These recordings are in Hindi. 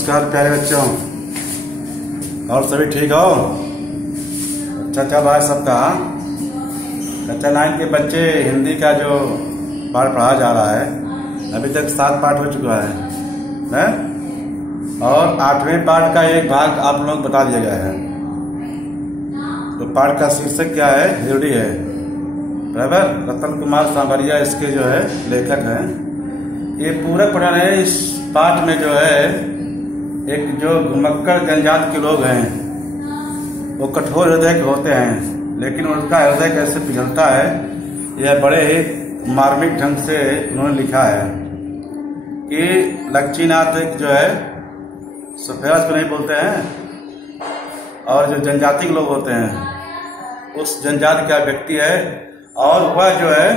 नमस्कार प्यारे बच्चों, और सभी ठीक हो? अच्छा चल रहा है सबका? कक्षा 9 के बच्चे हिंदी का जो पाठ पढ़ा जा रहा है, अभी तक 7 पाठ हो चुका है और 8वें पाठ का एक भाग आप लोग बता दिया गया है। तो पाठ का शीर्षक क्या है? हिरडी है, बराबर। रतन कुमार सांवरिया इसके जो है लेखक हैं। ये पूरा पढ़ा है। इस पाठ में जो है एक जो घुमक्कड़ जनजाति के लोग हैं वो कठोर हृदय के होते हैं, लेकिन उनका हृदय कैसे पिघलता है यह बड़े ही मार्मिक ढंग से उन्होंने लिखा है कि लक्ष्मीनाथ एक जो है सफेद को नहीं बोलते हैं, और जो जनजाति के लोग होते हैं उस जनजाति का व्यक्ति है, और वह जो है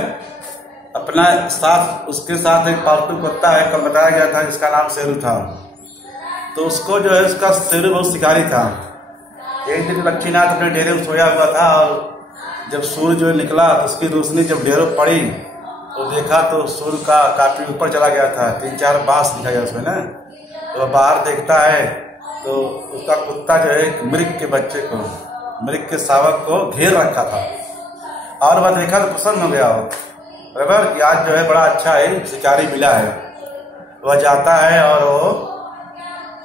अपना साथ उसके साथ एक पालतू कुत्ता है, कल बताया गया था, जिसका नाम शेरू था। तो उसको जो है उसका शेरू बहुत शिकारी था। एक दिन लक्ष्मीनाथ अपने डेरे में सोया हुआ था और जब सूर्य जो निकला तो उसकी रोशनी जब डेरे पर पड़ी तो देखा तो सूर्य का काफी ऊपर चला गया था, 3-4 बांस दिखा गया उसमें ना। तो बाहर देखता है तो उसका कुत्ता जो है मृग के बच्चे को, मृग के शावक को घेर रखा था, और वह देखा तो प्रसन्न हो गया बराबर कि आज जो है बड़ा अच्छा है शिकारी मिला है। वह जाता है और वो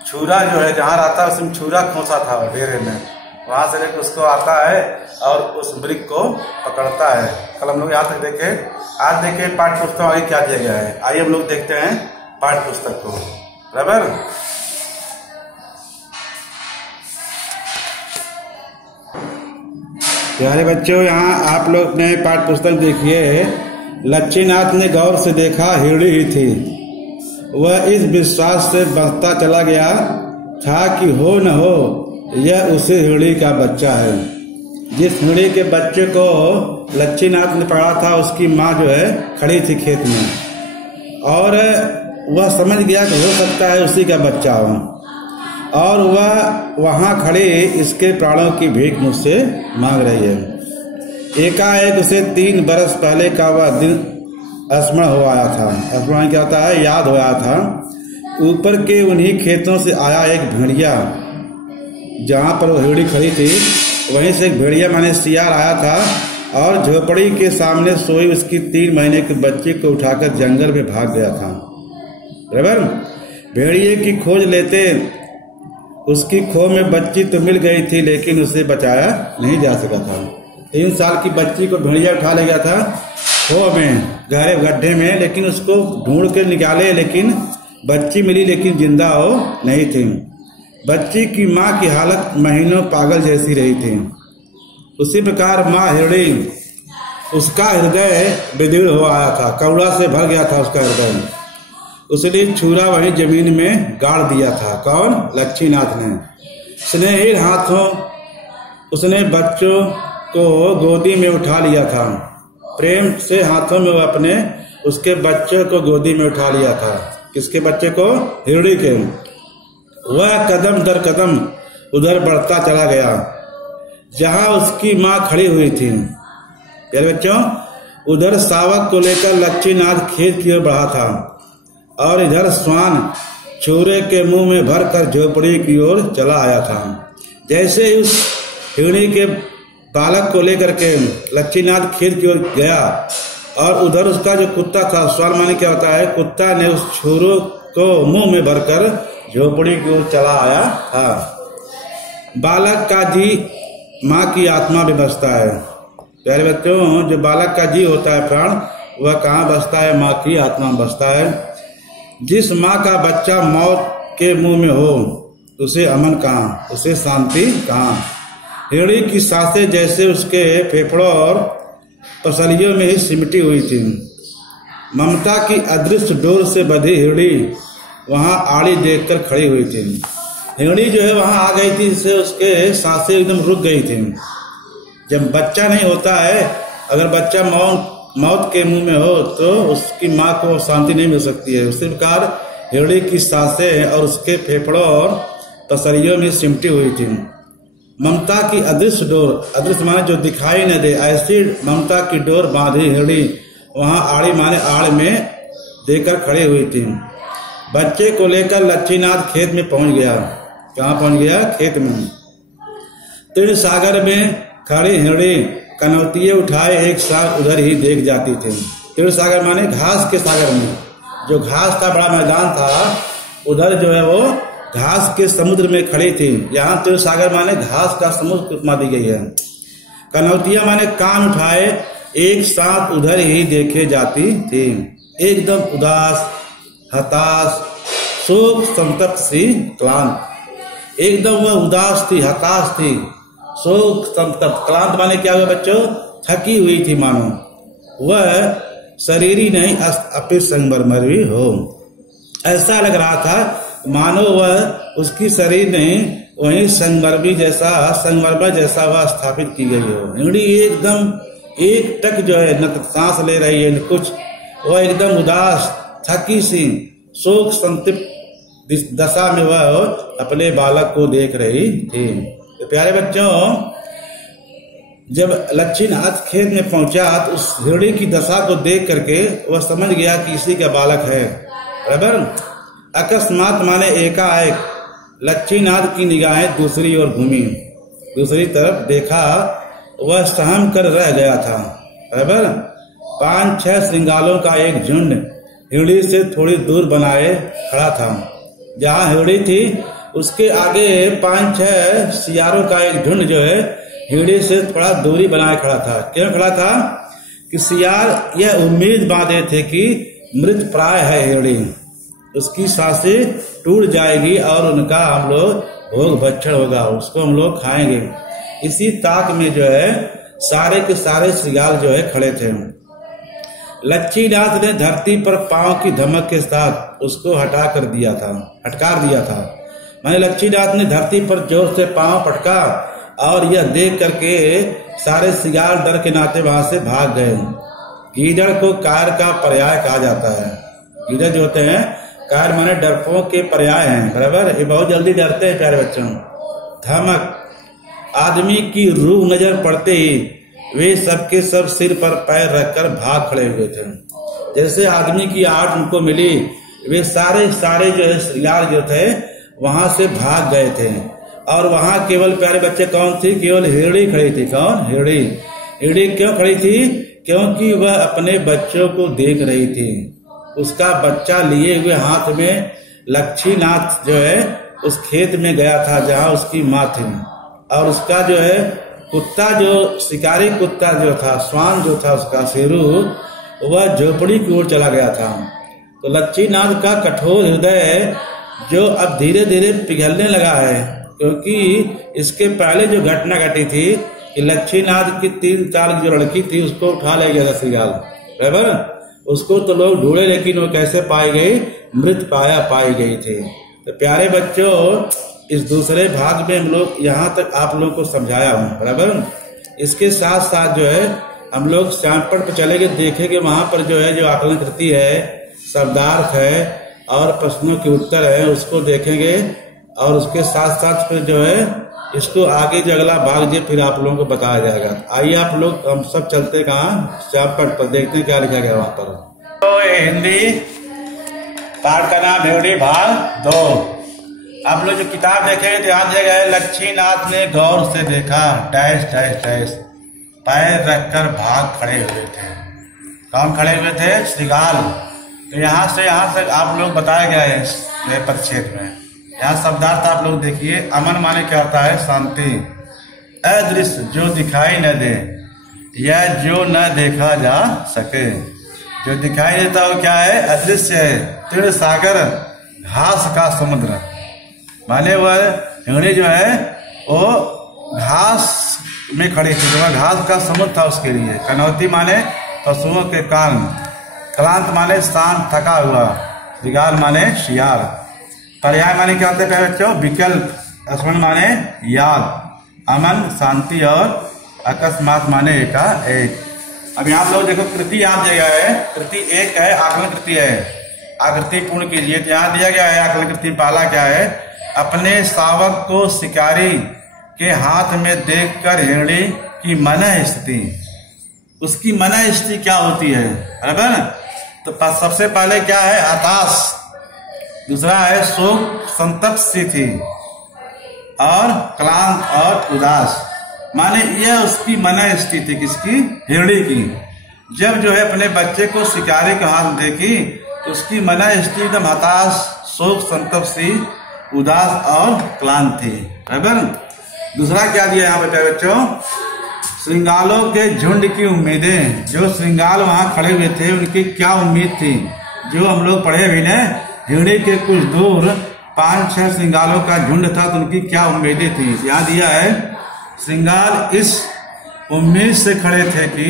छुरा जो है जहाँ रहता है उसमें छुरा खोसा था डेरे में, वहां से लेकर उसको आता है और उस मृग को पकड़ता है। कल हम लोग यहाँ तक देखे। आज देखे पाठ्य पुस्तक आगे क्या दिया गया है। आइए हम लोग देखते हैं पाठ्य पुस्तक को, बराबर। प्यारे बच्चों, यहाँ आप लोग ने पाठ्य पुस्तक देखिए। लक्ष्मीनाथ ने गौर से देखा हिरडी ही थी। वह इस विश्वास से बढ़ता चला गया था कि हो न हो यह उसी हिरडी का बच्चा है। जिस हिरडी के बच्चे को लक्ष्मीनाथ ने पकड़ा था उसकी माँ जो है खड़ी थी खेत में, और वह समझ गया कि हो सकता है उसी का बच्चा हो, और वह वहां खड़े इसके प्राणों की भीख मुझसे मांग रही है। एकाएक उसे 3 बरस पहले का वह दिन स्मरण हो आया था। स्मरण क्या होता है? याद हो आया था। ऊपर के उन्हीं खेतों से आया एक भेड़िया, जहां पर वो हिरडी खड़ी थी वहीं से एक भेड़िया माने सियार आया था, और झोपड़ी के सामने सोई उसकी 3 महीने के बच्चे को उठाकर जंगल में भाग गया था, बराबर। भेड़िए की खोज लेते उसकी खो में बच्ची तो मिल गई थी, लेकिन उसे बचाया नहीं जा सका था। 3 साल की बच्ची को भेड़िया उठा ले गया था खो में, गहरे गड्ढे में, लेकिन उसको ढूंढ के निकाले, लेकिन बच्ची मिली, लेकिन जिंदा हो नहीं थी। बच्ची की माँ की हालत महीनों पागल जैसी रही थी। उसी प्रकार माँ हिरडी, उसका हृदय विदीर्ण हो आया था, करुणा से भर गया था उसका हृदय। उसने छुरा वहीं जमीन में गाड़ दिया था। कौन? लक्ष्मीनाथ ने। स्नेहिल हाथों उसने बच्चों को गोदी में उठा लिया था। प्रेम से हाथों में वो अपने उसके बच्चे को गोदी में उठा लिया था। किसके बच्चे को? हिरडी के। वह कदम दर कदम उधर बढ़ता चला गया जहां उसकी माँ खड़ी हुई थी। प्यारे बच्चों, उधर शावक को लेकर लक्ष्मीनाथ खेत की ओर बढ़ा था, और इधर श्वान छुरे के मुंह में भरकर झोपड़ी की ओर चला आया था। जैसे ही उस हिरडी के बालक को लेकर के लक्ष्मीनाथ खेत की ओर गया, और उधर उसका जो कुत्ता था, श्वान माने क्या होता है? कुत्ता ने उस छुरे को मुंह में भरकर झोपड़ी की ओर चला आया था। बालक का जी माँ की आत्मा में बसता है। प्यारे बच्चों, जो बालक का जी होता है, प्राण, वह कहाँ बसता है? माँ की आत्मा में बसता है। जिस माँ का बच्चा मौत के मुंह में हो उसे अमन कहाँ, उसे शांति कहाँ। हिरडी की सांसें जैसे उसके फेफड़ों और पसलियों में ही सिमटी हुई थी। ममता की अदृश्य डोर से बंधी हिरडी वहां आड़ी देखकर खड़ी हुई थी। हिरडी जो है वहां आ गई थी, इससे उसके सांसें एकदम रुक गई थी। जब बच्चा नहीं होता है, अगर बच्चा मौत के मुंह में हो तो उसकी माँ को शांति नहीं मिल सकती है। उसी प्रकार हिरडी की सांसें और उसके फेफड़ों और पसलियों में सिमटी हुई थी। ममता की अदृश्य डोर, अदृश्य माने जो दिखाई न दे, ऐसी ममता की डोर बांधी हिरडी वहां आड़ी माने आड़ में देकर खड़ी हुई थी। बच्चे को लेकर लच्छीनाथ खेत में पहुंच गया। कहाँ पहुंच गया? खेत में। तीर्ण सागर में खड़ी हिरणी कनौतिये उठाए एक साथ उधर ही देख जाती थी। तीर्ण सागर माने घास के सागर में, जो घास का बड़ा मैदान था उधर जो है वो घास के समुद्र में खड़ी थी। यहाँ तीर्ण सागर माने घास का समुद्र उपमा दी गई है। कनौतिया माने कान उठाए एक साथ उधर ही देखे जाती थी। एकदम उदास, हताश, शोक संतप्त सी क्लांत। एकदम वह उदास थी, हताश थी, शोक संतप्त। क्लांत माने क्या हुआ बच्चों? थकी हुई थी मानो। वह शरीर ही नहीं अपित संगमरमर भी हो। ऐसा लग रहा था मानो वह उसकी शरीर नहीं वहीं संगमरमर जैसा वह स्थापित की गई हो। हिरणी एकदम एक टक जो है न सांस ले रही है न कुछ। वह एकदम उदास, थकी सी, शोक संतप्त दशा में वह अपने बालक को देख रही थी। तो प्यारे बच्चों, जब लच्छीनाथ खेत में पहुंचा तो उस हिरणी की दशा को देख करके वह समझ गया कि इसी का बालक है। बराबर। अकस्मात माने एकाएक लच्छीनाथ की निगाहें दूसरी ओर घूमी, दूसरी तरफ देखा। वह सहम कर रह गया था। बराबर। 5-6 श्रृंगालों का एक झुंड हिरणी से थोड़ी दूर बनाए खड़ा था। जहाँ हिरणी थी उसके आगे 5-6 सियारों का एक झुंड जो है हिरणी से थोड़ा दूरी बनाए खड़ा था। क्यों खड़ा था? कि सियार यह उम्मीद बांधे थे कि मृत प्राय है हिरणी, उसकी सांसें टूट जाएगी और उनका हम लोग भोग भक्षण होगा, उसको हम लोग खाएंगे। इसी ताक में जो है सारे के सारे श्रृंगार जो है खड़े थे। लच्छीनाथ ने धरती पर पांव की धमक के साथ उसको हटकार दिया था। मैंने लच्छीनाथ ने धरती पर जोर से पांव पटका और यह देख करके सारे श्रृंगार डर के नाते वहां से भाग गए। गीदड़ को कायर का पर्याय कहा जाता है। गीदड़ जो होते हैं कायर माने डरपोक के पर्याय हैं। बराबर। ये बहुत जल्दी डरते हैं प्यारे बच्चों। धमक, आदमी की रूह नजर पड़ते ही वे सबके सब सिर पर पैर रखकर भाग खड़े हुए थे। जैसे आदमी की आहट उनको मिली, वे सारे जो है श्रृंगार जो थे वहां से भाग गए थे। और वहां केवल प्यारे बच्चे कौन थी? केवल हिरणी खड़ी थी। कौन? हिरणी। हिरणी क्यों खड़ी थी? क्योंकि वह अपने बच्चों को देख रही थी। उसका बच्चा लिए हुए हाथ में लच्छीनाथ जो है उस खेत में गया था जहाँ उसकी माँ थी। और उसका जो है कुत्ता, जो शिकारी कुत्ता जो था, श्वान जो था उसका शेरू, वह झोपड़ी की ओर चला गया था। तो लच्छीनाथ का कठोर हृदय जो अब धीरे धीरे पिघलने लगा है, क्योंकि इसके पहले जो घटना घटी थी कि लच्छीनाथ की 3 साल की जो लड़की थी उसको उठा ले गया था श्रृंगार। बराबर। उसको तो लोग ढूंढे लेकिन वो कैसे पाई गई? मृत पाई गई थी। तो प्यारे बच्चों, इस दूसरे भाग में हम लोग यहाँ तक आप लोगों को समझाया हूँ। बराबर। इसके साथ साथ जो है हम लोग श्यामपट पर चलेंगे, देखेंगे वहां पर जो है जो आकलन कृति है, शब्दार्थ है और प्रश्नों के उत्तर है, उसको देखेंगे। और उसके साथ साथ फिर जो है इसको आगे जो अगला भाग जो फिर आप लोगों को बताया जाएगा। आइए आप लोग हम सब चलते कहाँ? श्यामपट पर, देखते हैं क्या लिखा गया वहां पर। तो हिंदी पाठ का नाम हिरणी भाग 2। आप लोग जो किताब देखेंगे तो याद दिया गया है, लच्छीनाथ ने गौर से देखा, डैश डैश डैश, पैर रखकर भाग खड़े हुए थे। कौन खड़े हुए थे? श्रृंगार। तो यहाँ से आप लोग बताया गया है परिच्छेद में। यहाँ शब्दार्थ आप लोग देखिए। अमन माने क्या होता है? शांति। अदृश्य, जो दिखाई न दे या जो न देखा जा सके। जो दिखाई देता हो क्या है? अदृश्य है। तीर्ण सागर, घास का समुद्र माने वह हिरणी जो है वो घास में खड़ी थी, तो घास का समुद्र था उसके लिए। कनौती माने पशुओं के कान, क्लांत माने शांत, थका हुआ, श्रृंगार माने शियार। पर्याय माने क्या होते हैं बच्चों? विकल्प। स्मरण माने याद, अमन शांति और अकस्मात माने एकाएक। अब यहाँ लोग देखो कृति याद दिया गया है। कृति 1 है, आकलन कृति है। आकृति पूर्ण कीजिए। तो यहाँ दिया गया है आकलन कृति पहला क्या है? अपने शावक को शिकारी के हाथ में देखकर हिरणी की मनः स्थिति। उसकी मनः स्थिति क्या होती है? बराबर। तो सबसे पहले क्या है? हताश, दूसरा है शोक संतप्त सी थी, और क्लांत और उदास, माने यह उसकी मन स्थिति थी, किसकी? हिरणी की। जब जो है अपने बच्चे को शिकारी के हाथ देखी तो उसकी मन स्थिति एकदम हताश, शोक संतप्त सी, उदास और क्लांत थी। बराबर। दूसरा क्या दिया यहाँ पे बच्चों? श्रृंगालों के झुंड की उम्मीदें। जो श्रृंगाल वहां खड़े हुए थे उनकी क्या उम्मीद थी? जो हम लोग पढ़े हुए ना, हिरणी के कुछ दूर 5-6 श्रृंगालों का झुंड था, तो उनकी क्या उम्मीदें थी? यहाँ दिया है, श्रृंगाल इस उम्मीद से खड़े थे कि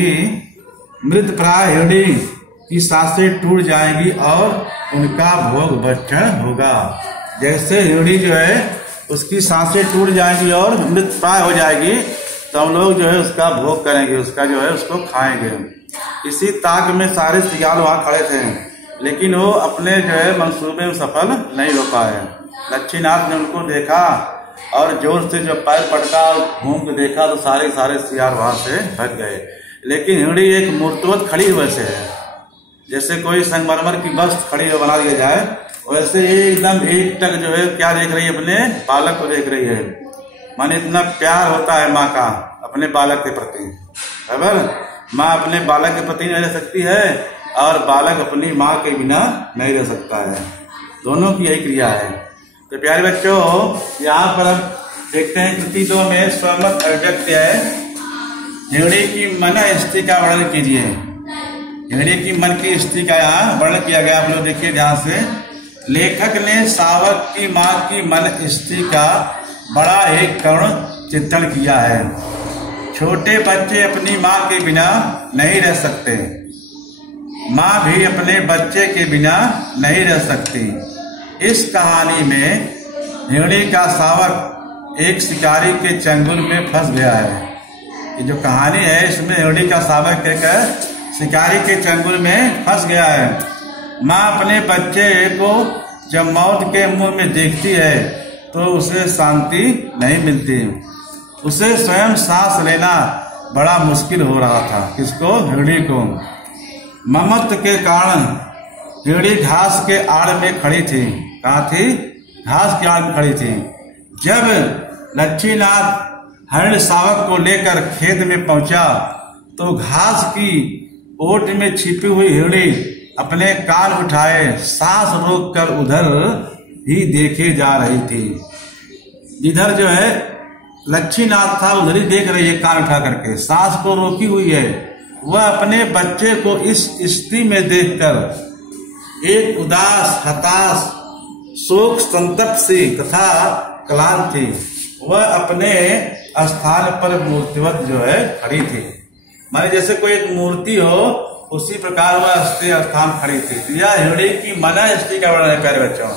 मृत प्राय हिरणी की सांसें टूट जाएंगी और उनका भोग भक्षण होगा। जैसे हिरणी जो है उसकी सांसें टूट जाएंगी और मृत प्राय हो जाएगी, तो हम लोग जो है उसका भोग करेंगे, उसका जो है उसको खाएंगे। इसी ताक में सारे श्रृंगाल वहां खड़े थे, लेकिन वो अपने जो है मंसूबे में सफल नहीं हो पाए। लक्ष्मीनाथ ने उनको देखा और जोर से जब पैर पटका और घूम के देखा तो सारे श्रृंगार वहां से भग गए। लेकिन हिरणी एक मूर्तिवत खड़ी हुए से है, जैसे कोई संगमरमर की वस्तु खड़ी हो बना दिया जाए, वैसे एकदम एक टक जो है क्या देख रही है? अपने बालक को देख रही है। माने इतना प्यार होता है माँ का अपने बालक के प्रति। बराबर। माँ अपने बालक के प्रति नहीं रह सकती है और बालक अपनी माँ के बिना नहीं रह सकता है। दोनों की यही क्रिया है। तो प्यारे बच्चों, यहाँ पर हम देखते हैं कृति 2 में स्वमत अभिव्यक्ति है। हिरणी की मन स्थिति का वर्णन कीजिए। हिरणी की मन की स्थिति का यहाँ वर्णन किया गया। आप लोग देखिए ध्यान से। लेखक ने सावक की माँ की मन स्थिति का बड़ा एक करुण चित्रण किया है। छोटे बच्चे अपनी माँ के बिना नहीं रह सकते, माँ भी अपने बच्चे के बिना नहीं रह सकती। इस कहानी में हिरणी का सावक एक शिकारी के चंगुल में फंस गया है। ये जो कहानी है इसमें हिरणी का सावक एक शिकारी के चंगुल में फंस गया है। माँ अपने बच्चे को जब मौत के मुंह में देखती है तो उसे शांति नहीं मिलती। उसे स्वयं सांस लेना बड़ा मुश्किल हो रहा था। किसको? हिरणी को। ममत्व के कारण हिरणी घास के आड़ में खड़ी थी। कहाँ थी? घास के आड़ में खड़ी थी। जब लक्ष्मीनाथ हिरण्य सावक को लेकर खेत में पहुंचा तो घास की ओट में छिपी हुई हिरणी अपने कान उठाए सांस रोककर उधर ही देखे जा रही थी। जिधर जो है लक्ष्मीनाथ था उधर ही देख रही है, कान उठा करके सांस को रोकी हुई है। वह अपने बच्चे को इस स्थिति में देखकर एक उदास, हताश, शोक संतप्त सी तथा क्लांत थी। वह अपने स्थान पर मूर्तिवत जो है खड़ी थी। माने जैसे कोई एक मूर्ति हो उसी प्रकार वह स्थान खड़ी थी। यह हिरणी की मन स्थिति का वर्णन है। प्यारे बच्चों,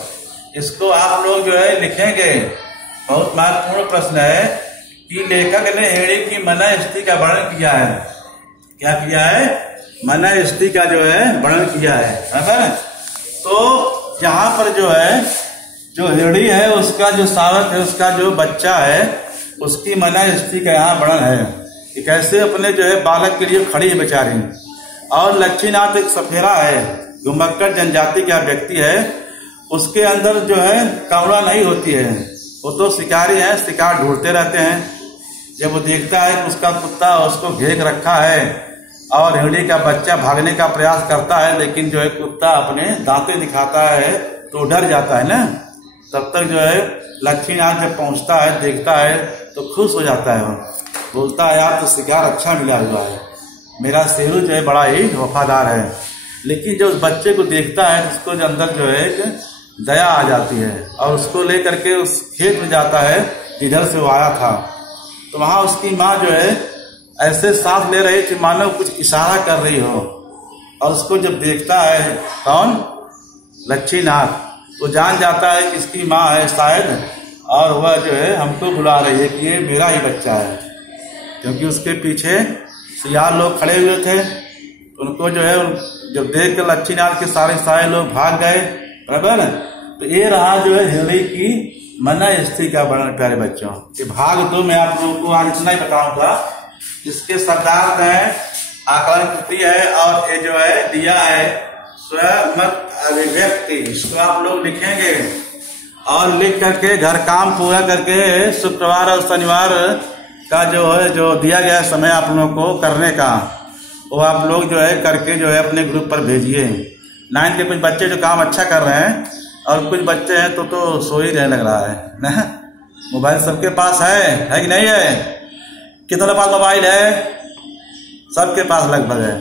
इसको आप लोग जो है लिखेंगे। बहुत महत्वपूर्ण प्रश्न है कि लेखक ने हिरणी की मन स्थिति का वर्णन किया है। क्या किया है? मन स्थिति का जो है वर्णन किया है। बराबर। तो यहाँ पर जो है जो हिरणी है उसका जो सावक है, उसका जो बच्चा है, उसकी मन स्थिति का यहाँ वर्णन है कि कैसे अपने जो है बालक के लिए खड़ी है बेचारी। और लक्ष्मीनाथ एक सफेरा है, घुमक्कड़ जनजाति का व्यक्ति है। उसके अंदर जो है करुणा नहीं होती है। वो तो शिकारी है, शिकार ढूंढते रहते हैं। जब वो देखता है कि उसका कुत्ता उसको घेर रखा है और हिरणी का बच्चा भागने का प्रयास करता है, लेकिन जो है कुत्ता अपने दांतें दिखाता है तो डर जाता है ना। तब तक जो है लक्ष्मीनाथ जब पहुंचता है, देखता है तो खुश हो जाता है। वो बोलता है यार तो शिकार अच्छा मिला हुआ है, मेरा शेरू जो है बड़ा ही वफादार है। लेकिन जब उस बच्चे को देखता है तो उसको जो अंदर जो है एक दया आ जाती है और उसको लेकर के उस खेत में जाता है जिधर से वो आया था। तो वहां उसकी माँ जो है ऐसे सांस ले रही थी मानो कुछ इशारा कर रही हो। और उसको जब देखता है कौन? लक्ष्मीनाथ, वो जान जाता है कि इसकी माँ है शायद, और वह जो है हमको बुला रही है कि ये मेरा ही बच्चा है। क्योंकि उसके पीछे सियार लोग खड़े हुए थे। उनको जो है जब देख कर लक्ष्मीनाथ के सारे लोग भाग गए। बराबर। तो ये रहा जो है हिरणी की मन स्थिति का वर्णन। प्यारे बच्चों, ये भाग 2 में आप लोगों को आज इतना ही बताऊंगा। इसके शब्दार्थ है, आकलन कृति है और ये जो है दिया है स्वमत अभिव्यक्ति, इसको आप लोग लिखेंगे और लिख करके घर काम पूरा करके शुक्रवार और शनिवार का जो दिया गया समय आप लोगों को करने का, वो आप लोग जो है करके जो है अपने ग्रुप पर भेजिए। 9th के कुछ बच्चे जो काम अच्छा कर रहे हैं और कुछ बच्चे हैं तो सो ही रहने लग रहा है ना। मोबाइल सबके पास है कि नहीं है? कितने पास मोबाइल है? सबके पास लगभग है,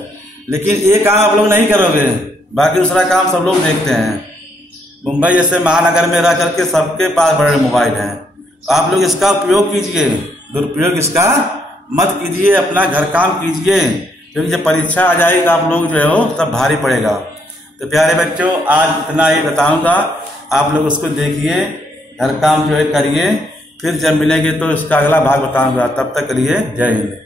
लेकिन ये काम आप लोग नहीं करोगे, बाकी दूसरा काम सब लोग देखते हैं। मुंबई जैसे महानगर में रह करके सबके पास बड़े मोबाइल हैं, आप लोग इसका उपयोग कीजिए, दुरुपयोग इसका मत कीजिए, अपना घर काम कीजिए, क्योंकि जब परीक्षा आ जाएगी तो आप लोग जो है वो सब भारी पड़ेगा। तो प्यारे बच्चों, आज इतना ही बताऊंगा, आप लोग उसको देखिए, घर काम जो है करिए, फिर जब मिलेंगे तो इसका अगला भाग बताऊंगा। तब तक के लिए जय हिंद।